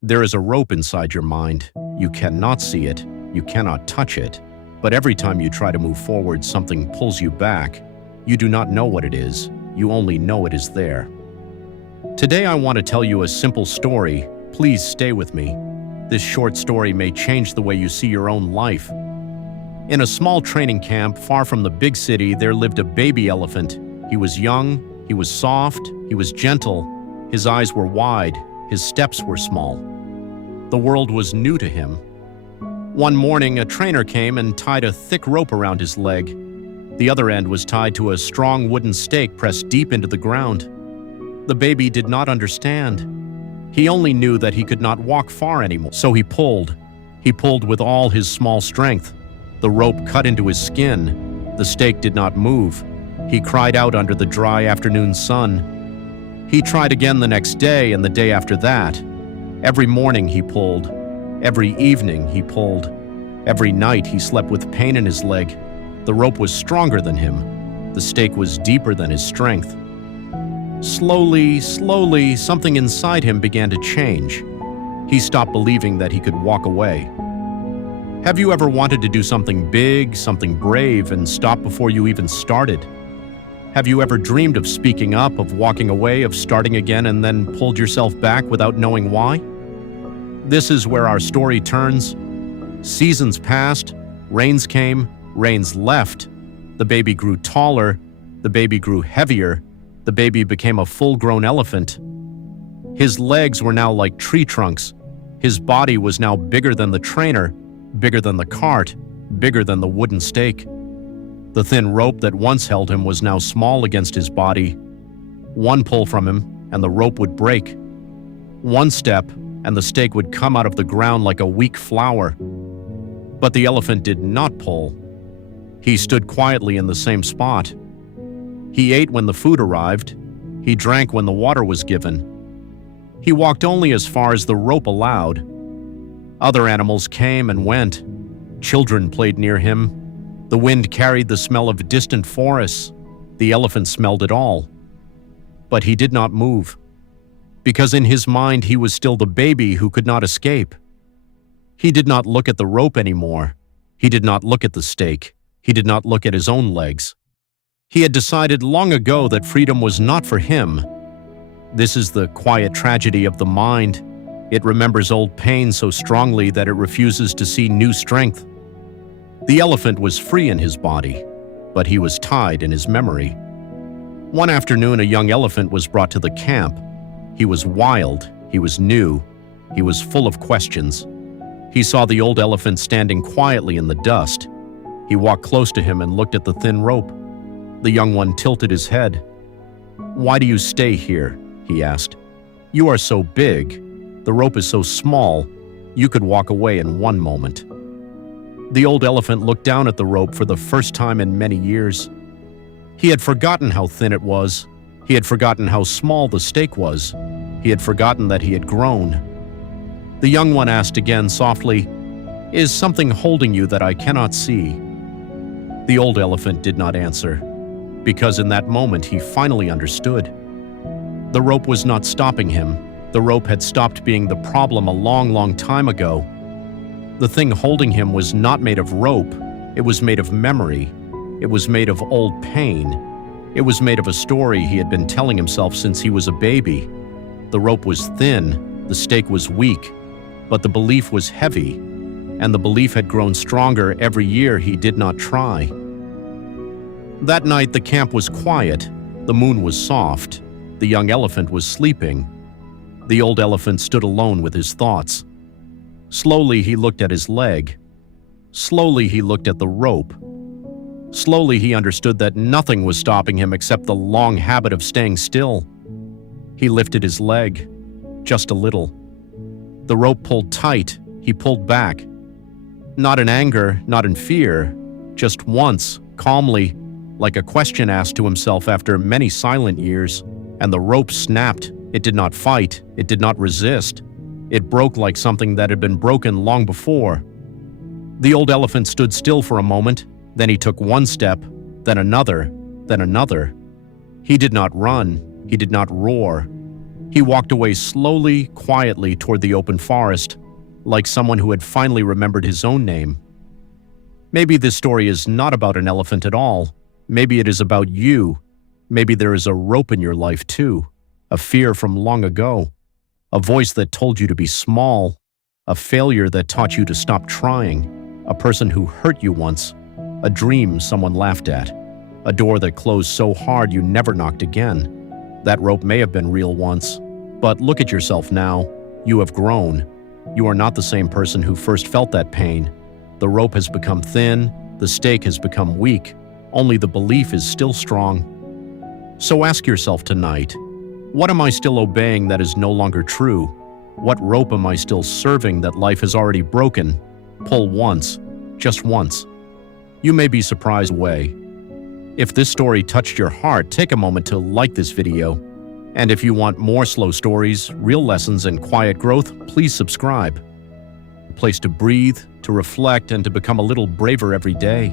There is a rope inside your mind. You cannot see it, you cannot touch it, but every time you try to move forward, something pulls you back. You do not know what it is, you only know it is there. Today I want to tell you a simple story. Please stay with me. This short story may change the way you see your own life. In a small training camp far from the big city, there lived a baby elephant. He was young, he was soft, he was gentle, his eyes were wide, his steps were small. The world was new to him. One morning, a trainer came and tied a thick rope around his leg. The other end was tied to a strong wooden stake pressed deep into the ground. The baby did not understand. He only knew that he could not walk far anymore, so he pulled. He pulled with all his small strength. The rope cut into his skin. The stake did not move. He cried out under the dry afternoon sun. He tried again the next day and the day after that. Every morning he pulled. Every evening he pulled. Every night he slept with pain in his leg. The rope was stronger than him. The stake was deeper than his strength. Slowly, something inside him began to change. He stopped believing that he could walk away. Have you ever wanted to do something big, something brave, and stop before you even started? Have you ever dreamed of speaking up, of walking away, of starting again, and then pulled yourself back without knowing why? This is where our story turns. Seasons passed, rains came, rains left. The baby grew taller, the baby grew heavier, the baby became a full-grown elephant. His legs were now like tree trunks. His body was now bigger than the trainer, bigger than the cart, bigger than the wooden stake. The thin rope that once held him was now small against his body. One pull from him, and the rope would break. One step, and the stake would come out of the ground like a weak flower. But the elephant did not pull. He stood quietly in the same spot. He ate when the food arrived. He drank when the water was given. He walked only as far as the rope allowed. Other animals came and went. Children played near him. The wind carried the smell of distant forests. The elephant smelled it all. But he did not move, because in his mind he was still the baby who could not escape. He did not look at the rope anymore. He did not look at the stake. He did not look at his own legs. He had decided long ago that freedom was not for him. This is the quiet tragedy of the mind. It remembers old pain so strongly that it refuses to see new strength. The elephant was free in his body, but he was tied in his memory. One afternoon, a young elephant was brought to the camp. He was wild, he was new, he was full of questions. He saw the old elephant standing quietly in the dust. He walked close to him and looked at the thin rope. The young one tilted his head. "Why do you stay here?" he asked. "You are so big. The rope is so small. You could walk away in one moment." The old elephant looked down at the rope for the first time in many years. He had forgotten how thin it was. He had forgotten how small the stake was. He had forgotten that he had grown. The young one asked again softly, "Is something holding you that I cannot see?" The old elephant did not answer, because in that moment he finally understood. The rope was not stopping him. The rope had stopped being the problem a long time ago. The thing holding him was not made of rope. It was made of memory. It was made of old pain. It was made of a story he had been telling himself since he was a baby. The rope was thin, the stake was weak, but the belief was heavy, and the belief had grown stronger every year he did not try. That night the camp was quiet. The moon was soft. The young elephant was sleeping. The old elephant stood alone with his thoughts. Slowly he looked at his leg. Slowly he looked at the rope. Slowly he understood that nothing was stopping him except the long habit of staying still. He lifted his leg, just a little. The rope pulled tight. He pulled back. Not in anger, not in fear, just once, calmly, like a question asked to himself after many silent years, and the rope snapped. It did not fight. It did not resist. It broke like something that had been broken long before. The old elephant stood still for a moment, then he took one step, then another, then another. He did not run, he did not roar. He walked away slowly, quietly toward the open forest, like someone who had finally remembered his own name. Maybe this story is not about an elephant at all. Maybe it is about you. Maybe there is a rope in your life too, a fear from long ago, a voice that told you to be small, a failure that taught you to stop trying, a person who hurt you once, a dream someone laughed at, a door that closed so hard you never knocked again. That rope may have been real once, but look at yourself now. You have grown. You are not the same person who first felt that pain. The rope has become thin, the stake has become weak, only the belief is still strong. So ask yourself tonight, what am I still obeying that is no longer true? What rope am I still serving that life has already broken? Pull once, just once. You may be surprised away. If this story touched your heart, take a moment to like this video. And if you want more slow stories, real lessons, and quiet growth, please subscribe. A place to breathe, to reflect, and to become a little braver every day.